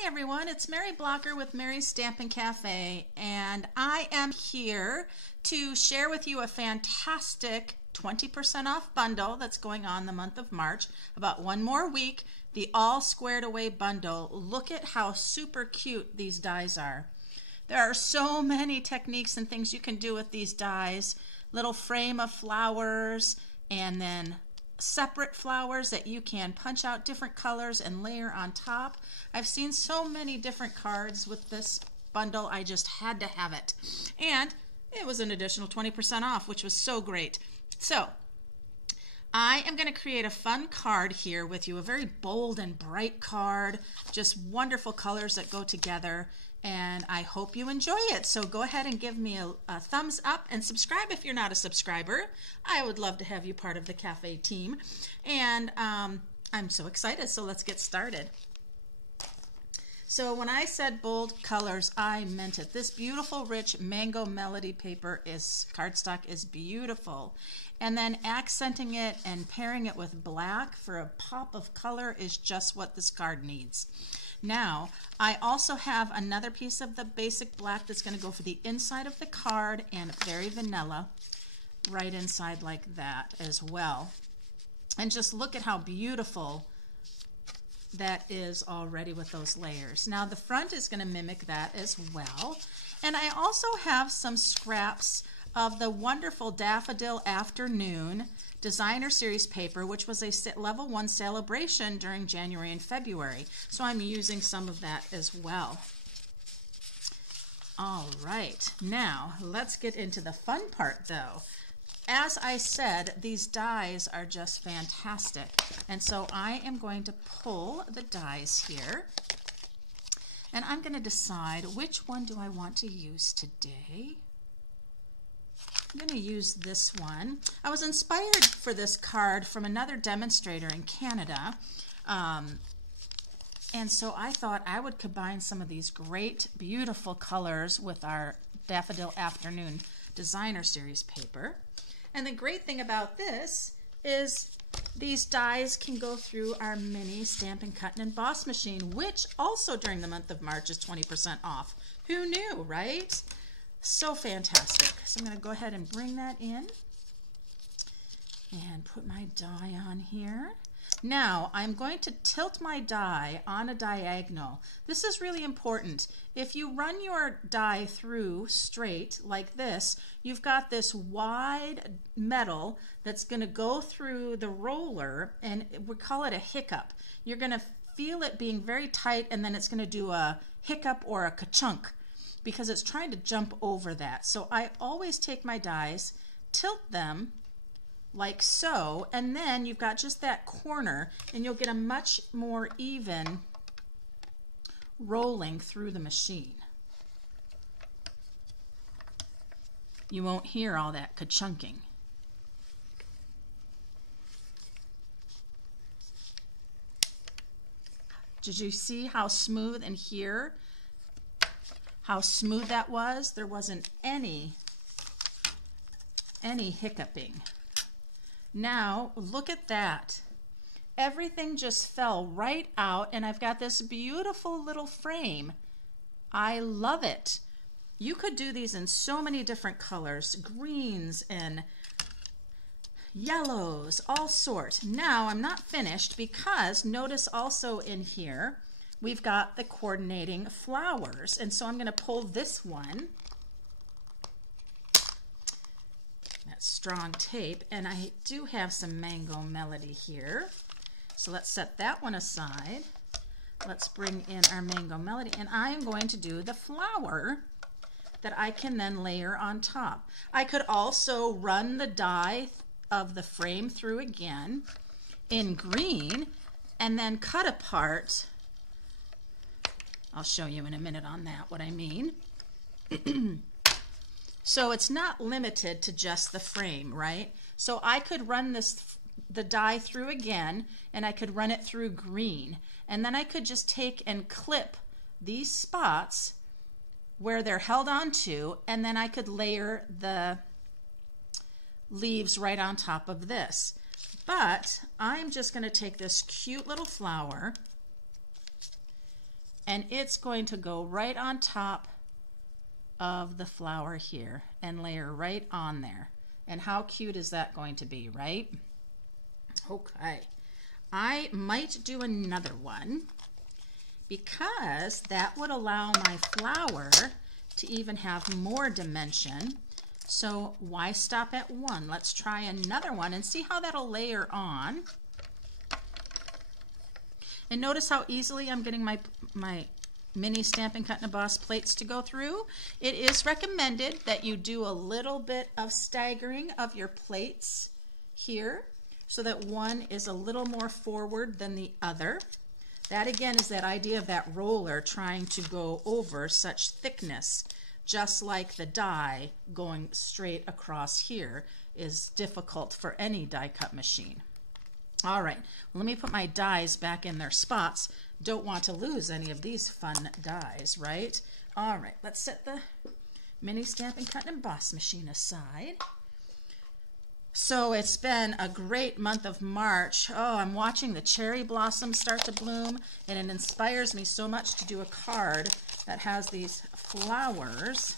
Hi everyone, it's Mary Blocker with Mary's Stampin' Cafe, and I am here to share with you a fantastic 20% off bundle that's going on the month of March. About one more week, the All Squared Away bundle. Look at how super cute these dies are. There are so many techniques and things you can do with these dies. Little frame of flowers, and then separate flowers that you can punch out different colors and layer on top. I've seen so many different cards with this bundle, I just had to have it. And it was an additional 20% off, which was so great. So I am going to create a fun card here with you, a very bold and bright card, just wonderful colors that go together, and I hope you enjoy it. So go ahead and give me a thumbs up and subscribe if you're not a subscriber. I would love to have you part of the cafe team, and I'm so excited, so let's get started. So when I said bold colors, I meant it. This beautiful, rich mango melody paper cardstock is beautiful. And then accenting it and pairing it with black for a pop of color is just what this card needs. Now, I also have another piece of the basic black that's going to go for the inside of the card, and very vanilla right inside like that as well. And just look at how beautiful that is already with those layers. Now the front is going to mimic that as well. And I also have some scraps of the wonderful Daffodil Afternoon Designer Series paper, which was a level 1 celebration during January and February. So I'm using some of that as well. All right, now let's get into the fun part though. As I said, these dies are just fantastic. And so I am going to pull the dies here. And I'm going to decide which one do I want to use today. I'm going to use this one. I was inspired for this card from another demonstrator in Canada. And so I thought I would combine some of these great, beautiful colors with our Daffodil Afternoon Designer Series paper. And the great thing about this is these dies can go through our mini Stampin' Cut and Emboss machine, which also during the month of March is 20% off. Who knew, right? So fantastic. So I'm going to go ahead and bring that in and put my die on here. Now I'm going to tilt my die on a diagonal. This is really important. If you run your die through straight like this, you've got this wide metal that's going to go through the roller, and we call it a hiccup. You're going to feel it being very tight, and then it's going to do a hiccup or a ka-chunk because it's trying to jump over that. So I always take my dies, tilt them like so, and then you've got just that corner, and you'll get a much more even rolling through the machine. You won't hear all that ka-chunking. Did you see how smooth, and hear how smooth that was? There wasn't any hiccuping. Now, look at that. Everything just fell right out, and I've got this beautiful little frame. I love it. You could do these in so many different colors, greens and yellows, all sorts. Now, I'm not finished because notice also in here, we've got the coordinating flowers. And so I'm going to pull this one. Strong tape, and I do have some Mango Melody here, so let's set that one aside. Let's bring in our Mango Melody, and I am going to do the flower that I can then layer on top. I could also run the die of the frame through again in green and then cut apart. I'll show you in a minute on that what I mean. So it's not limited to just the frame, right? So I could run the die through again, and I could run it through green. And then I could just take and clip these spots where they're held onto, and then I could layer the leaves right on top of this. But I'm just going to take this cute little flower and it's going to go right on top of the flower here and layer right on there. And how cute is that going to be, right? Okay, I might do another one because that would allow my flower to even have more dimension. So why stop at one? Let's try another one and see how that'll layer on. And notice how easily I'm getting my mini Stampin' Cut and Emboss plates to go through. It is recommended that you do a little bit of staggering of your plates here so that one is a little more forward than the other. That again is that idea of that roller trying to go over such thickness, just like the die going straight across here is difficult for any die cut machine. All right, let me put my dies back in their spots. Don't want to lose any of these fun dies, right? All right, let's set the mini Stampin' Cut and Emboss machine aside. So it's been a great month of March. Oh, I'm watching the cherry blossoms start to bloom, and it inspires me so much to do a card that has these flowers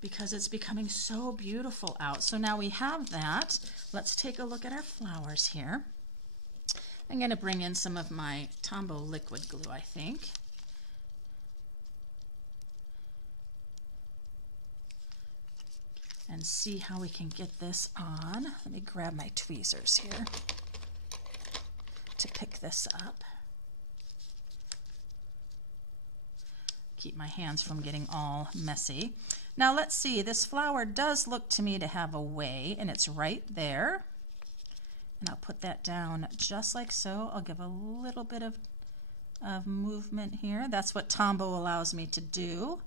because it's becoming so beautiful out. So now we have that. Let's take a look at our flowers here. I'm going to bring in some of my Tombow liquid glue, I think. And see how we can get this on. Let me grab my tweezers here to pick this up. Keep my hands from getting all messy. Now let's see, this flower does look to me to have a way, and it's right there. And I'll put that down just like so. I'll give a little bit of movement here. That's what Tombow allows me to do.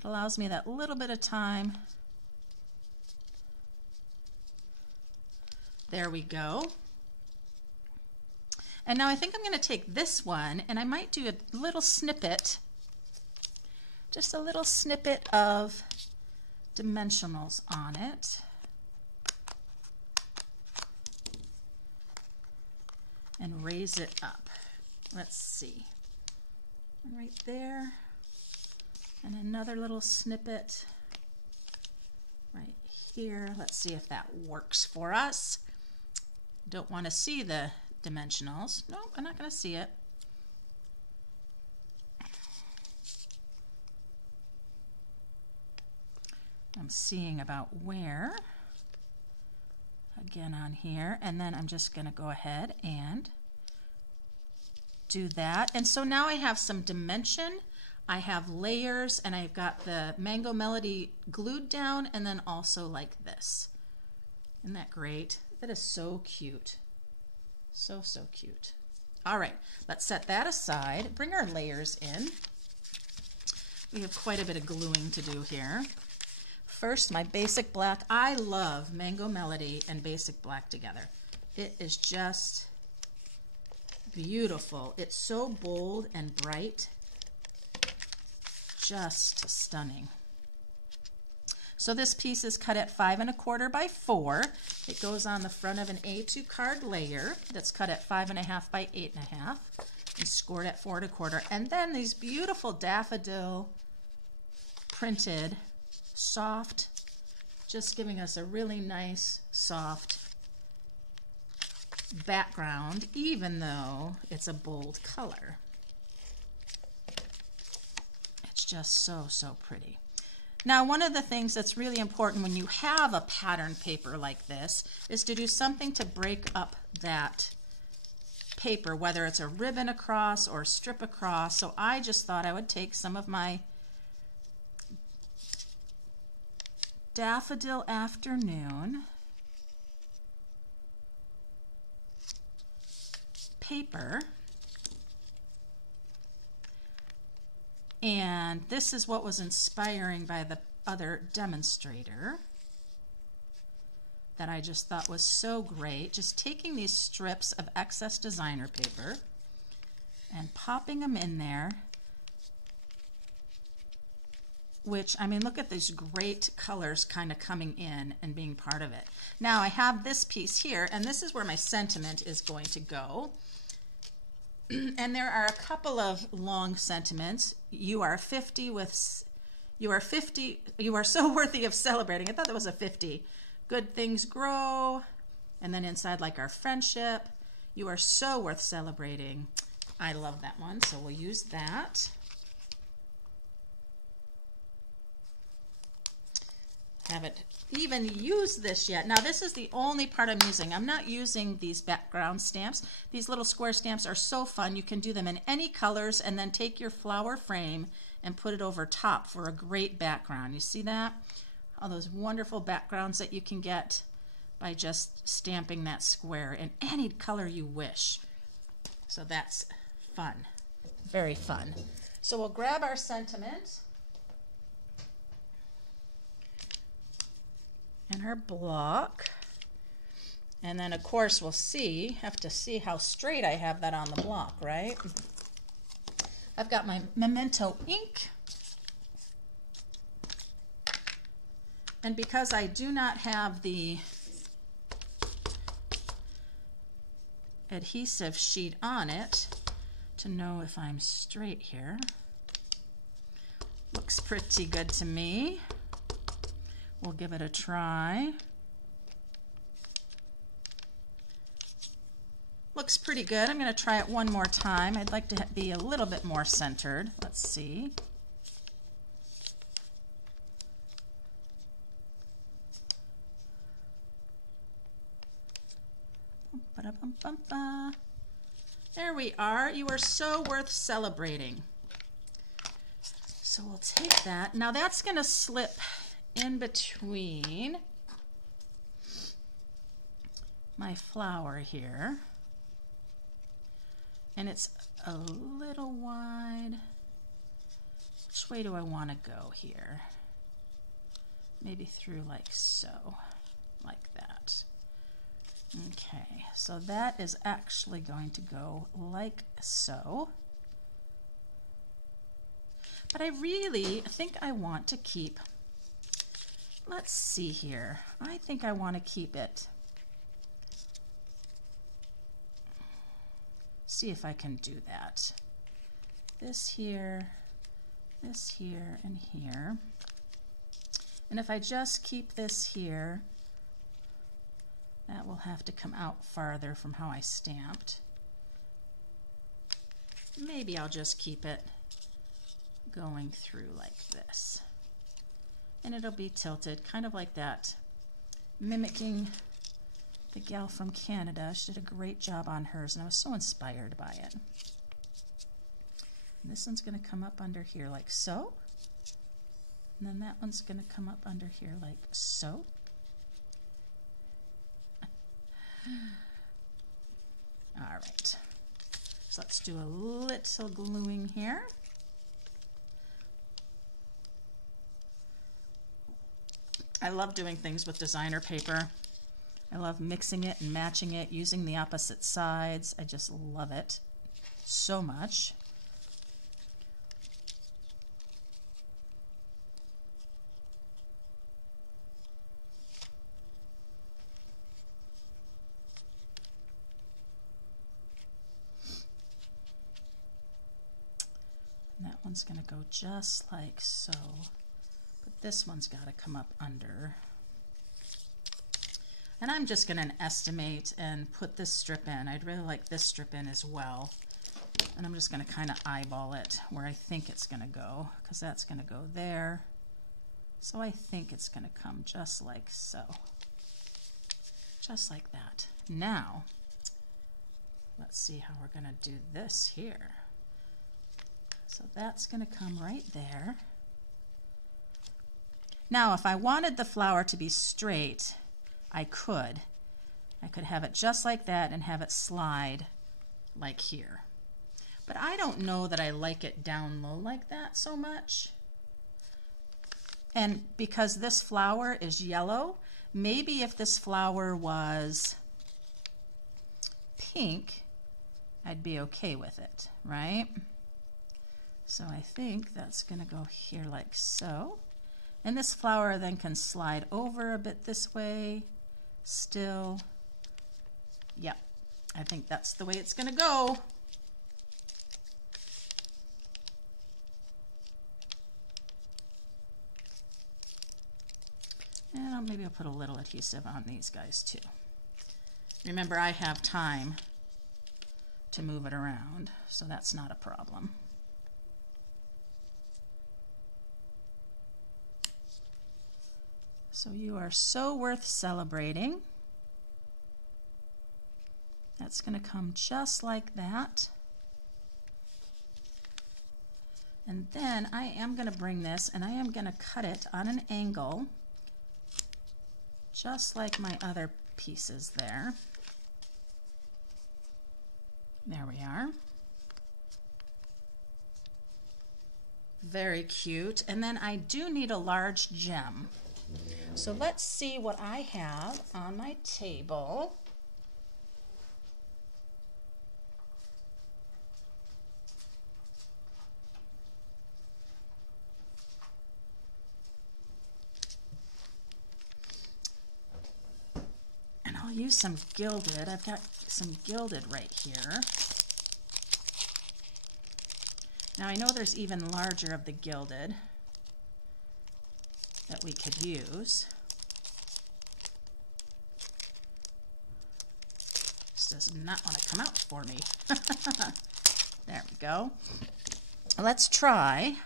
It allows me that little bit of time. There we go. And now I think I'm going to take this one and I might do a little snippet, just a little snippet of dimensionals on it. And raise it up. Let's see. Right there. And another little snippet right here. Let's see if that works for us. Don't want to see the dimensionals. No, I'm not going to see it. I'm seeing about where. Again on here, and then I'm just going to go ahead and do that. And so now I have some dimension, I have layers, and I've got the Mango Melody glued down, and then also like this. Isn't that great? That is so cute. So, so cute. All right, let's set that aside. Bring our layers in. We have quite a bit of gluing to do here. First, my basic black. I love Mango Melody and basic black together. It is just beautiful. It's so bold and bright. Just stunning. So this piece is cut at 5 1/4 by 4. It goes on the front of an A2 card layer that's cut at 5 1/2 by 8 1/2 and scored at 4 1/4. And then these beautiful daffodil printed soft, just giving us a really nice soft background, even though it's a bold color. It's just so, so pretty. Now, one of the things that's really important when you have a pattern paper like this is to do something to break up that paper, whether it's a ribbon across or a strip across. So I just thought I would take some of my Daffodil Afternoon paper, and this is what was inspiring by the other demonstrator that I just thought was so great. Just taking these strips of excess designer paper and popping them in there, which, I mean, look at these great colors kind of coming in and being part of it. Now I have this piece here, and this is where my sentiment is going to go. And there are a couple of long sentiments. You are 50 with, you are 50, you are so worthy of celebrating. I thought that was a 50. Good things grow. And then inside, like our friendship, you are so worth celebrating. I love that one, so we'll use that. Haven't even used this yet. Now this is the only part I'm using. I'm not using these background stamps. These little square stamps are so fun. You can do them in any colors and then take your flower frame and put it over top for a great background. You see that? All those wonderful backgrounds that you can get by just stamping that square in any color you wish. So that's fun, very fun. So we'll grab our sentiment and our block, and then of course we'll have to see how straight I have that on the block, right? I've got my Memento ink, and because I do not have the adhesive sheet on it to know if I'm straight here, looks pretty good to me. We'll give it a try. Looks pretty good. I'm going to try it one more time. I'd like to be a little bit more centered. Let's see. There we are. You are so worth celebrating. So we'll take that. Now that's going to slip in between my flower here, and it's a little wide. Which way do I want to go here? Maybe through like so, like that. Okay, so that is actually going to go like so. But I really think I want to keep, let's see here. I think I want to keep it. See if I can do that. This here, and here. And if I just keep this here, that will have to come out farther from how I stamped. Maybe I'll just keep it going through like this. And it'll be tilted, kind of like that, mimicking the gal from Canada. She did a great job on hers, and I was so inspired by it. And this one's going to come up under here like so. And then that one's going to come up under here like so. All right. So let's do a little gluing here. I love doing things with designer paper. I love mixing it and matching it, using the opposite sides. I just love it so much. And that one's going to go just like so. This one's got to come up under. And I'm just going to estimate and put this strip in. I'd really like this strip in as well. And I'm just going to kind of eyeball it where I think it's going to go, because that's going to go there. So I think it's going to come just like so. Just like that. Now, let's see how we're going to do this here. So that's going to come right there. Now, if I wanted the flower to be straight, I could. I could have it just like that and have it slide like here. But I don't know that I like it down low like that so much. And because this flower is yellow, maybe if this flower was pink, I'd be okay with it, right? So I think that's going to go here like so. And this flower then can slide over a bit this way, still. Yep, I think that's the way it's going to go. And maybe I'll put a little adhesive on these guys too. Remember, I have time to move it around, so that's not a problem. So you are so worth celebrating. That's going to come just like that. And then I am going to bring this and I am going to cut it on an angle, just like my other pieces there. There we are. Very cute. And then I do need a large gem. So let's see what I have on my table. And I'll use some gilded. I've got some gilded right here. Now I know there's even larger of the gilded that we could use. This does not want to come out for me. There we go. Let's try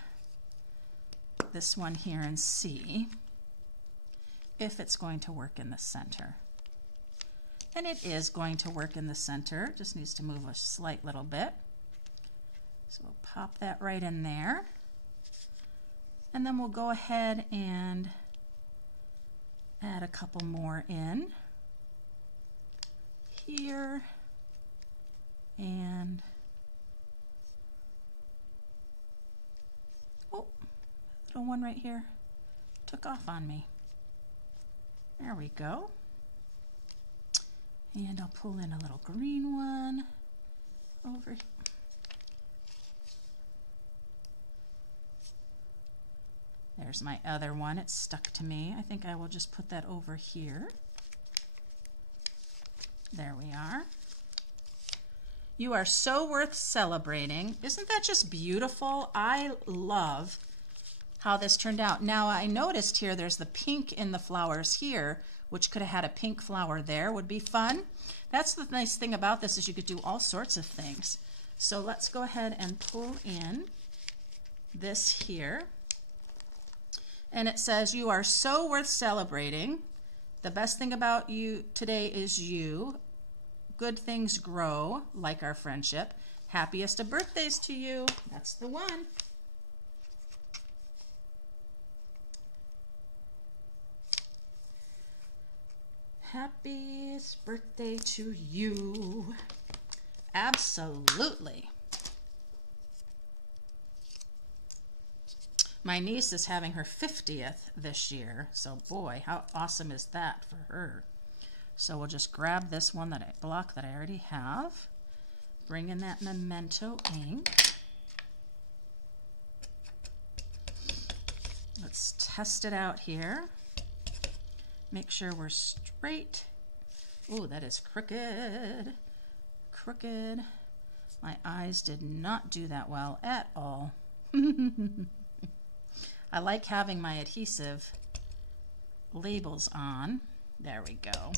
this one here and see if it's going to work in the center. And it is going to work in the center. Just needs to move a slight little bit. So we'll pop that right in there. And then we'll go ahead and add a couple more in here and oh, little one right here took off on me. There we go. And I'll pull in a little green one over here. There's my other one. It's stuck to me. I think I will just put that over here. There we are. You are so worth celebrating. Isn't that just beautiful? I love how this turned out. Now I noticed here there's the pink in the flowers here, which could have had a pink flower there. Would be fun. That's the nice thing about this, is you could do all sorts of things. So let's go ahead and pull in this here. And it says, you are so worth celebrating. The best thing about you today is you. Good things grow, like our friendship. Happiest of birthdays to you. That's the one. Happiest birthday to you. Absolutely. My niece is having her 50th this year, so boy, how awesome is that for her. So we'll just grab this one block that I already have, bring in that memento ink. Let's test it out here. Make sure we're straight. Ooh, that is crooked. Crooked. My eyes did not do that well at all. I like having my adhesive labels on. There we go.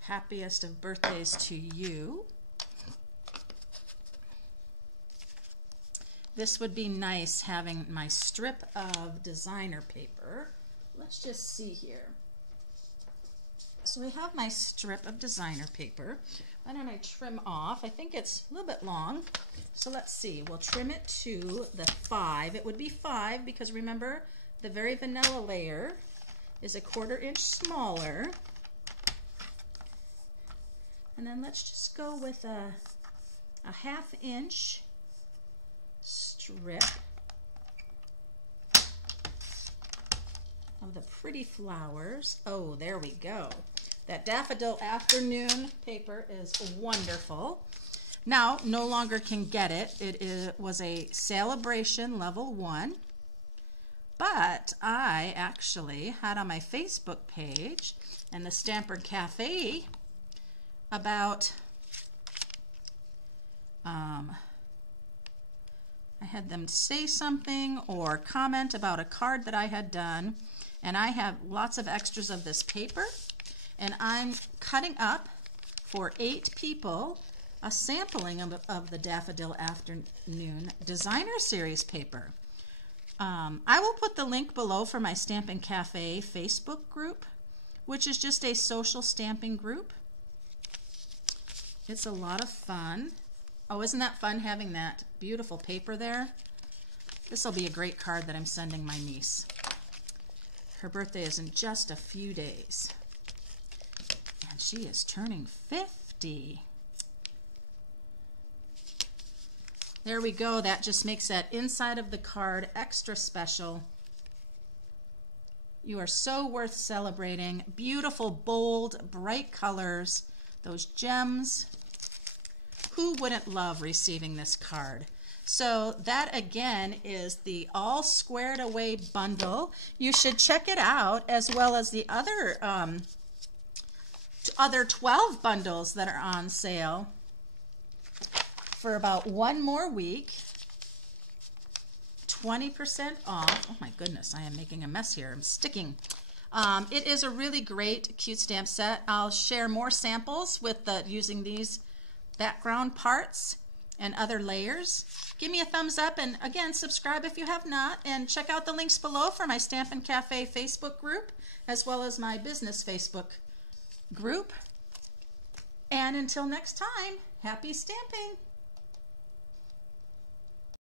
Happiest of birthdays to you. This would be nice having my strip of designer paper. Let's just see here. So I have my strip of designer paper. Why don't I trim off? I think it's a little bit long. So let's see. We'll trim it to the 5. It would be 5 because remember, the very vanilla layer is a 1/4 inch smaller. And then let's just go with a 1/2 inch strip of the pretty flowers. Oh, there we go. That Daffodil Afternoon paper is wonderful. Now, no longer can get it. It was a Celebration Level 1. But I actually had on my Facebook page and the Stampin' Cafe about I had them say something or comment about a card that I had done, and I have lots of extras of this paper, and I'm cutting up for 8 people a sampling of the Daffodil Afternoon Designer Series paper. I will put the link below for my Stampin' Cafe Facebook group, which is just a social stamping group. It's a lot of fun. Oh, isn't that fun having that beautiful paper there? This will be a great card that I'm sending my niece. Her birthday is in just a few days. And she is turning 50. There we go. That just makes that inside of the card extra special. You are so worth celebrating. Beautiful, bold, bright colors. Those gems. Who wouldn't love receiving this card? So that again is the All Squared Away bundle. You should check it out, as well as the other 12 bundles that are on sale for about one more week. 20% off. Oh my goodness, I am making a mess here. I'm sticking. It is a really great cute stamp set. I'll share more samples with using these background parts and other layers. Give me a thumbs up, and again, subscribe if you have not, and check out the links below for my Stampin' Cafe Facebook group, as well as my business Facebook group. And until next time, happy stamping!